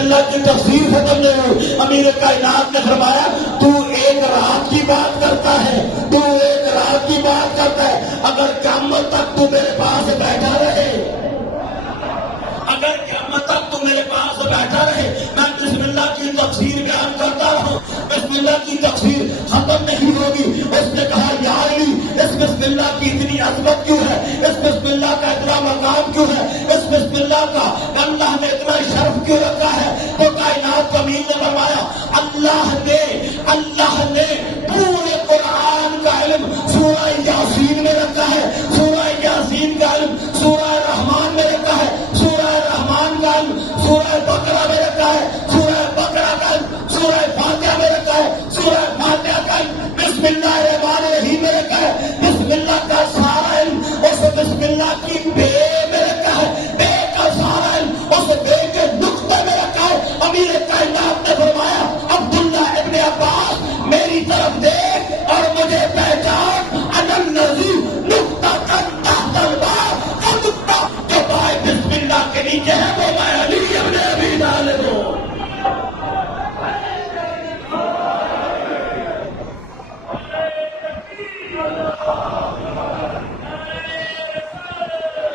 اللہ کی تفسیر ختم نہیں ہوئی. امیر کائنات نے فرمایا تو ایک رات کی بات کرتا ہے, تو ایک رات کی بات کرتا ہے, اگر قیامت تک تو میرے پاس بیٹھا رہے, اگر قیامت تک تو میرے پاس بیٹھا رہے, میں بسم اللہ کی تفسیر بیان کرتا رہا, بسم اللہ کی تفسیر ختم نہیں ہوگی. اس نے کہا یا علی, اس بسم اللہ کی اتنی عظمت کیوں ہے, اس بسم اللہ کا اتنا مقام کیوں ہے, اس بسم اللہ کا اللہ نے اتنا شرف کیوں رکھا ہے؟ تو کائنات کا امین نے فرمایا اللہ نے پورے قرآن کا علم سورہ یاسین میں رکھا ہے, سورہ یاسین کا علم سورہ رحمان میں رکھا ہے, سورہ رحمان کا علم سورہ بقرہ میں رکھا ہے, سورہ بقرہ کا علم سورہ فاتحہ میں رکھا ہے, سورہ فاتحہ کا علم بسم اللہ الرحمن الرحیم میں رکھا ہے. بسم اللہ کا سارا علم اس بسم اللہ کی بے میں رکھا ہے, بے کا سارا علم اس بے کے نقطے میں رکھا ہے. امیر کائنات نے فرمایا عبداللہ ابن عباس میری طرف دیکھ اور مجھے پہچان, انا النذیر نقطہ تحت الباب, وہ نقطہ جو بائے بسم اللہ کے نیچے ہے وہ میں علی ابن ابی طالب ہوں.